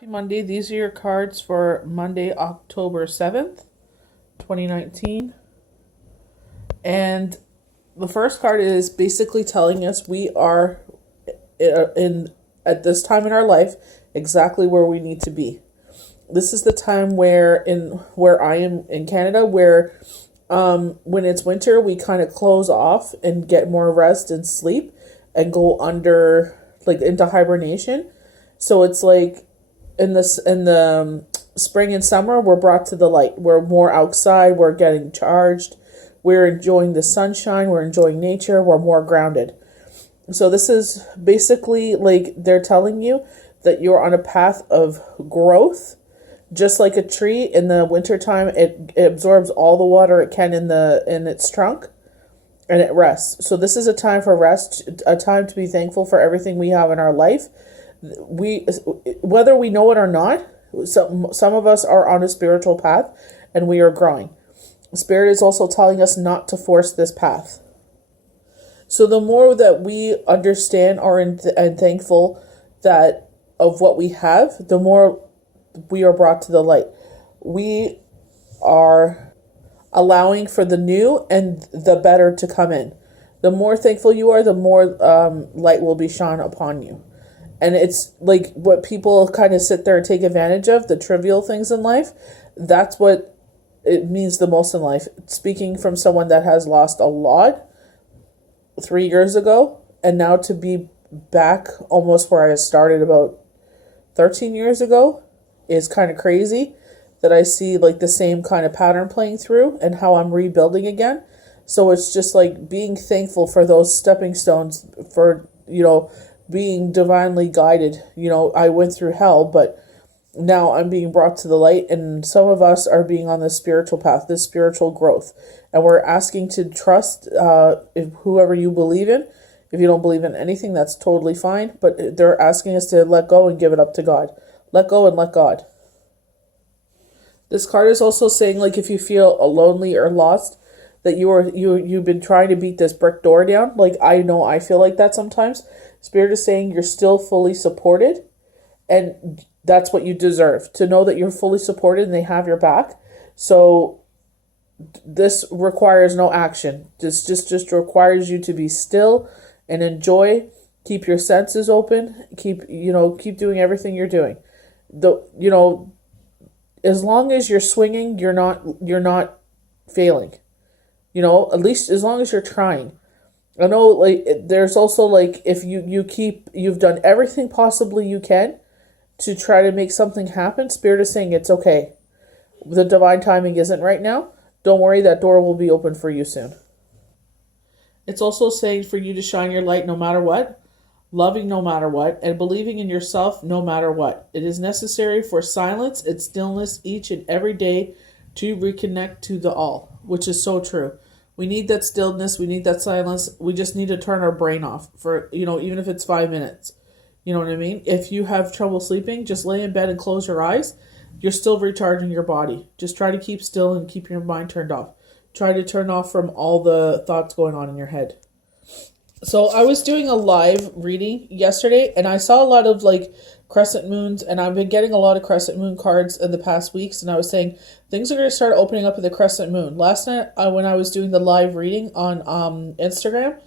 Happy Monday. These are your cards for Monday, October 7th, 2019. And the first card is basically telling us we are in at this time in our life exactly where we need to be. This is the time where I am in Canada, where when it's winter we kind of close off and get more rest and sleep and go under, like, into hibernation. So it's like in the spring and summer, we're brought to the light. We're more outside. We're getting charged. We're enjoying the sunshine. We're enjoying nature. We're more grounded. So this is basically like they're telling you that you're on a path of growth. Just like a tree in the wintertime, it absorbs all the water it can in its trunk, and it rests. So this is a time for rest, a time to be thankful for everything we have in our life. Whether we know it or not, some of us are on a spiritual path and we are growing. Spirit is also telling us not to force this path. So the more that we understand and thankful that of what we have, the more we are brought to the light. We are allowing for the new and the better to come in. The more thankful you are, the more light will be shone upon you. And it's like what people kind of sit there and take advantage of, the trivial things in life. That's what it means the most in life. Speaking from someone that has lost a lot 3 years ago, and now to be back almost where I started about 13 years ago is kind of crazy, that I see like the same kind of pattern playing through and how I'm rebuilding again. So it's just like being thankful for those stepping stones, for, being divinely guided. I went through hell, but now I'm being brought to the light, and some of us are being on this spiritual path, this spiritual growth. And we're asking to trust whoever you believe in. If you don't believe in anything, that's totally fine. But they're asking us to let go and give it up to God. Let go and let God. This card is also saying, like, if you feel lonely or lost, that you've been trying to beat this brick door down. Like, I know I feel like that sometimes. Spirit is saying you're still fully supported, and that's what you deserve, to know that you're fully supported and they have your back. So this requires no action. This just requires you to be still and enjoy. Keep your senses open. Keep doing everything you're doing. As long as you're swinging, you're not failing. At least as long as you're trying. I know, like, there's also, like, if you've done everything possibly you can to try to make something happen, Spirit is saying it's okay. The divine timing isn't right now. Don't worry, that door will be open for you soon. It's also saying for you to shine your light no matter what, loving no matter what, and believing in yourself no matter what. It is necessary for silence and stillness each and every day to reconnect to the all, which is so true. We need that stillness. We need that silence. We just need to turn our brain off for, even if it's 5 minutes. You know what I mean? If you have trouble sleeping, just lay in bed and close your eyes. You're still recharging your body. Just try to keep still and keep your mind turned off. Try to turn off from all the thoughts going on in your head. So I was doing a live reading yesterday, and I saw a lot of, like, crescent moons, and I've been getting a lot of crescent moon cards in the past weeks, and I was saying things are going to start opening up at the crescent moon. Last night, when I was doing the live reading on Instagram,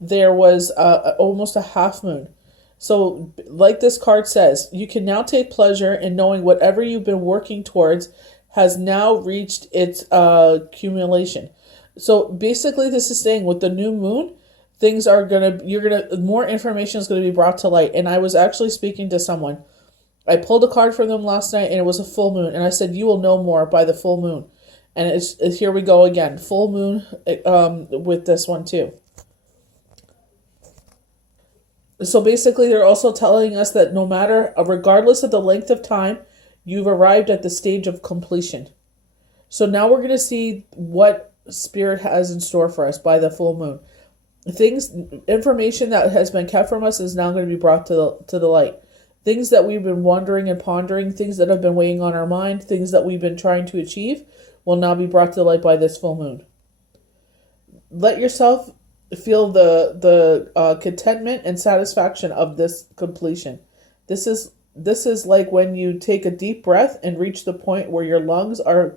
there was almost a half moon. So, like this card says, you can now take pleasure in knowing whatever you've been working towards has now reached its accumulation. So basically, this is saying with the new moon, more information is going to be brought to light. And I was actually speaking to someone. I pulled a card from them last night, and it was a full moon. And I said, you will know more by the full moon. And it's here we go again. Full moon with this one too. So basically, they're also telling us that regardless of the length of time, you've arrived at the stage of completion. So now we're going to see what Spirit has in store for us by the full moon. Information that has been kept from us is now going to be brought to the light. Things that we've been wondering and pondering, things that have been weighing on our mind, things that we've been trying to achieve, will now be brought to the light by this full moon. Let yourself feel the contentment and satisfaction of this completion. This is this is like when you take a deep breath and reach the point where your lungs are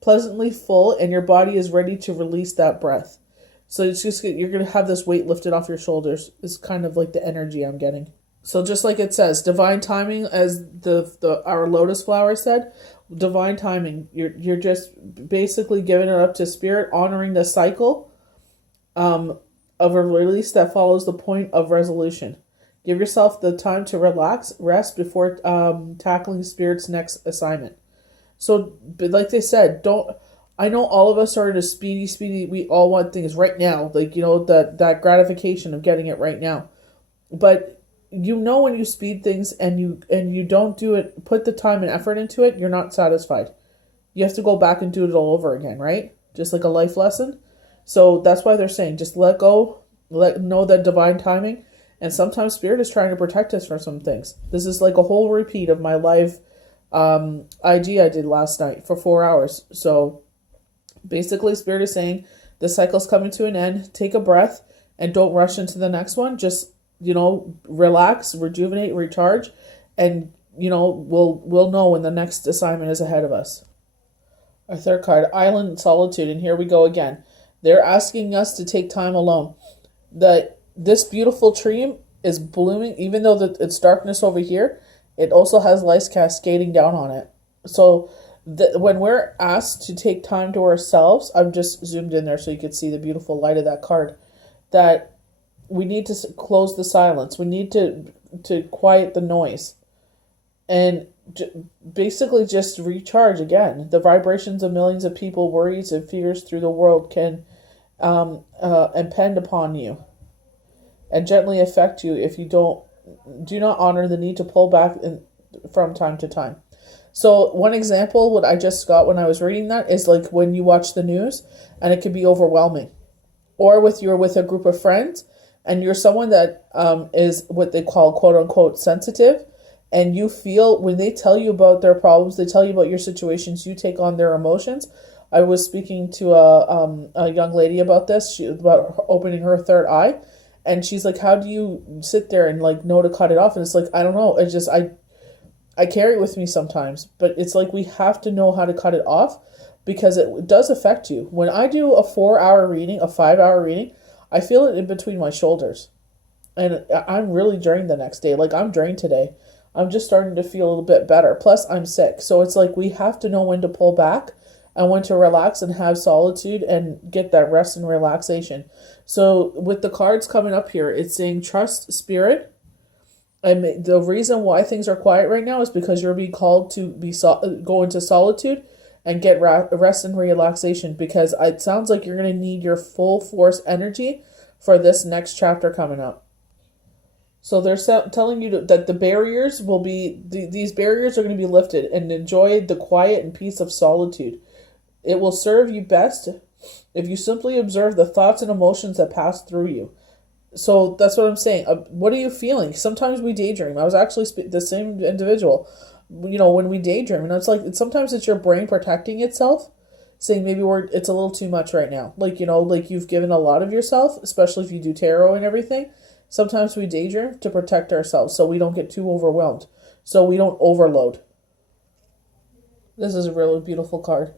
pleasantly full and your body is ready to release that breath. So it's just, you're going to have this weight lifted off your shoulders. Is kind of like the energy I'm getting. So just like it says, divine timing, as the our lotus flower said, divine timing. You're just basically giving it up to spirit, honoring the cycle of a release that follows the point of resolution. Give yourself the time to relax, rest before tackling spirit's next assignment. So, but like they said, don't. I know all of us are in a speedy. We all want things right now, like, you know, that gratification of getting it right now. But you know, when you speed things and you don't do it, put the time and effort into it, you're not satisfied. You have to go back and do it all over again, right? Just like a life lesson. So that's why they're saying, just let go, know that divine timing. And sometimes spirit is trying to protect us from some things. This is like a whole repeat of my live IG I did last night for 4 hours. So basically, spirit is saying the cycle's coming to an end. Take a breath and don't rush into the next one. Just, you know, relax, rejuvenate, recharge, and, you know, we'll know when the next assignment is ahead of us. Our third card, Island Solitude, and here we go again. They're asking us to take time alone. This beautiful tree is blooming, even though it's darkness over here. It also has lights cascading down on it. So when we're asked to take time to ourselves, I've just zoomed in there so you can see the beautiful light of that card, that we need to close the silence. We need to quiet the noise and basically just recharge again. The vibrations of millions of people, worries and fears through the world can impend upon you and gently affect you if you do not honor the need to pull back from time to time. So one example, what I just got when I was reading that, is like when you watch the news and it can be overwhelming, or you're with a group of friends and you're someone that is what they call quote unquote sensitive, and you feel when they tell you about their problems, they tell you about your situations, you take on their emotions. I was speaking to a young lady about this, about opening her third eye, and she's like, how do you sit there and like know to cut it off? And it's like, I don't know. It's just, I carry it with me sometimes, but it's like we have to know how to cut it off because it does affect you. When I do a 4-hour reading, a 5-hour reading, I feel it in between my shoulders. And I'm really drained the next day. Like, I'm drained today. I'm just starting to feel a little bit better. Plus, I'm sick. So it's like we have to know when to pull back and when to relax and have solitude and get that rest and relaxation. So with the cards coming up here, it's saying trust spirit. And the reason why things are quiet right now is because you're being called to go into solitude and get rest and relaxation, because it sounds like you're going to need your full force energy for this next chapter coming up. So they're telling you that the barriers will be, these barriers are going to be lifted, and enjoy the quiet and peace of solitude. It will serve you best if you simply observe the thoughts and emotions that pass through you. So that's what I'm saying. What are you feeling? Sometimes we daydream. I was actually the same individual, you know, when we daydream. And it's like, sometimes it's your brain protecting itself, saying maybe it's a little too much right now. Like, you know, like you've given a lot of yourself, especially if you do tarot and everything. Sometimes we daydream to protect ourselves so we don't get too overwhelmed, so we don't overload. This is a really beautiful card.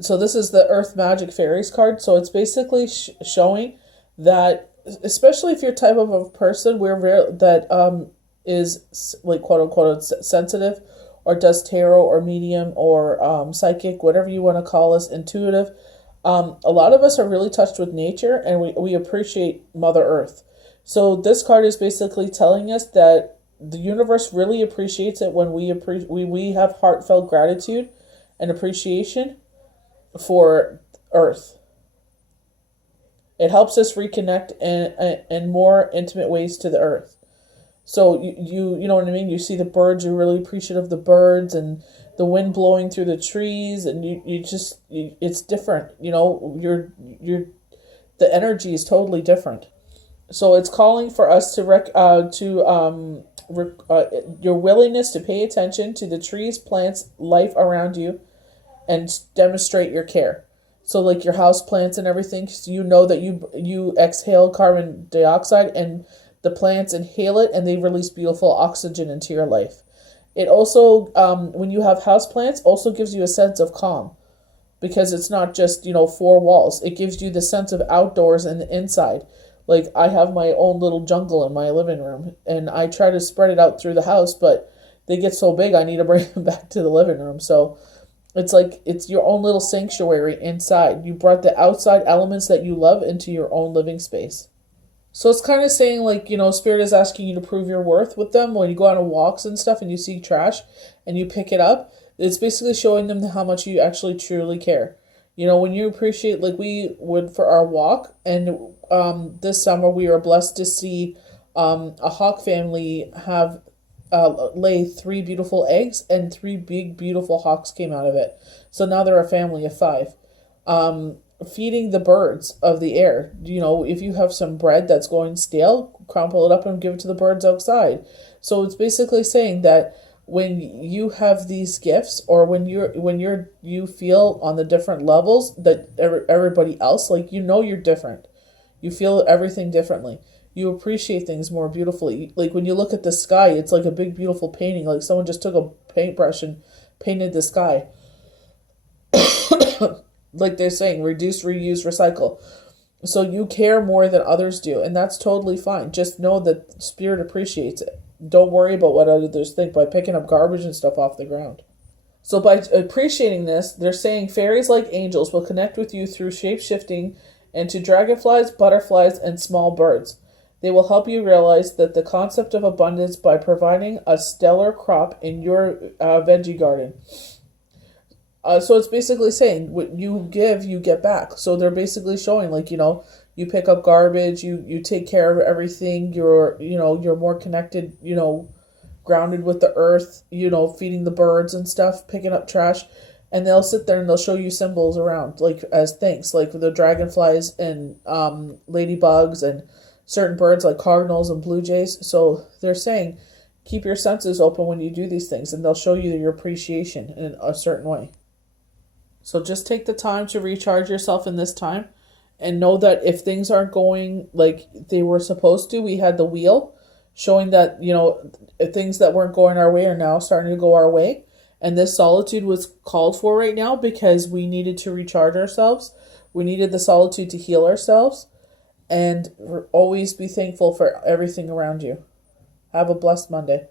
So this is the Earth Magic Fairies card. So it's basically showing that, especially if you're type of a person that is like quote unquote sensitive, or does tarot or medium or psychic, whatever you want to call us, intuitive. A lot of us are really touched with nature, and we appreciate Mother Earth. So this card is basically telling us that the universe really appreciates it when we have heartfelt gratitude and appreciation for Earth. It helps us reconnect in more intimate ways to the Earth. So you know what I mean? You see the birds, you're really appreciative of the birds and the wind blowing through the trees, and it's different. You know, the energy is totally different. So it's calling for us to your willingness to pay attention to the trees, plants, life around you, and demonstrate your care. So like your house plants and everything, you know that you exhale carbon dioxide, and the plants inhale it, and they release beautiful oxygen into your life. It also, when you have houseplants, also gives you a sense of calm because it's not just, four walls. It gives you the sense of outdoors and the inside. Like, I have my own little jungle in my living room, and I try to spread it out through the house, but they get so big I need to bring them back to the living room. So it's like it's your own little sanctuary inside. You brought the outside elements that you love into your own living space. So it's kind of saying, like, Spirit is asking you to prove your worth with them when you go on walks and stuff and you see trash and you pick it up. It's basically showing them how much you actually truly care. When you appreciate, like we would for our walk, and this summer we were blessed to see a hawk family have lay 3 beautiful eggs, and 3 big, beautiful hawks came out of it. So now they're a family of 5. Feeding the birds of the air. If you have some bread that's going stale, crumple it up and give it to the birds outside. So it's basically saying that when you have these gifts, or when you feel on the different levels that everybody else, like, you're different. You feel everything differently. You appreciate things more beautifully. Like, when you look at the sky, it's like a big, beautiful painting. Like someone just took a paintbrush and painted the sky. Like they're saying, reduce, reuse, recycle. So you care more than others do, and that's totally fine. Just know that Spirit appreciates it. Don't worry about what others think by picking up garbage and stuff off the ground. So by appreciating this, they're saying fairies like angels will connect with you through shape-shifting into dragonflies, butterflies, and small birds. They will help you realize that the concept of abundance by providing a stellar crop in your veggie garden. So it's basically saying what you give, you get back. So they're basically showing, like, you pick up garbage, you take care of everything, you're more connected, grounded with the earth, feeding the birds and stuff, picking up trash. And they'll sit there and they'll show you symbols around, like, as thanks, like the dragonflies and ladybugs and certain birds like cardinals and blue jays. So they're saying, keep your senses open when you do these things, and they'll show you your appreciation in a certain way. So just take the time to recharge yourself in this time, and know that if things aren't going like they were supposed to, we had the wheel showing that, things that weren't going our way are now starting to go our way. And this solitude was called for right now because we needed to recharge ourselves. We needed the solitude to heal ourselves, and always be thankful for everything around you. Have a blessed Monday.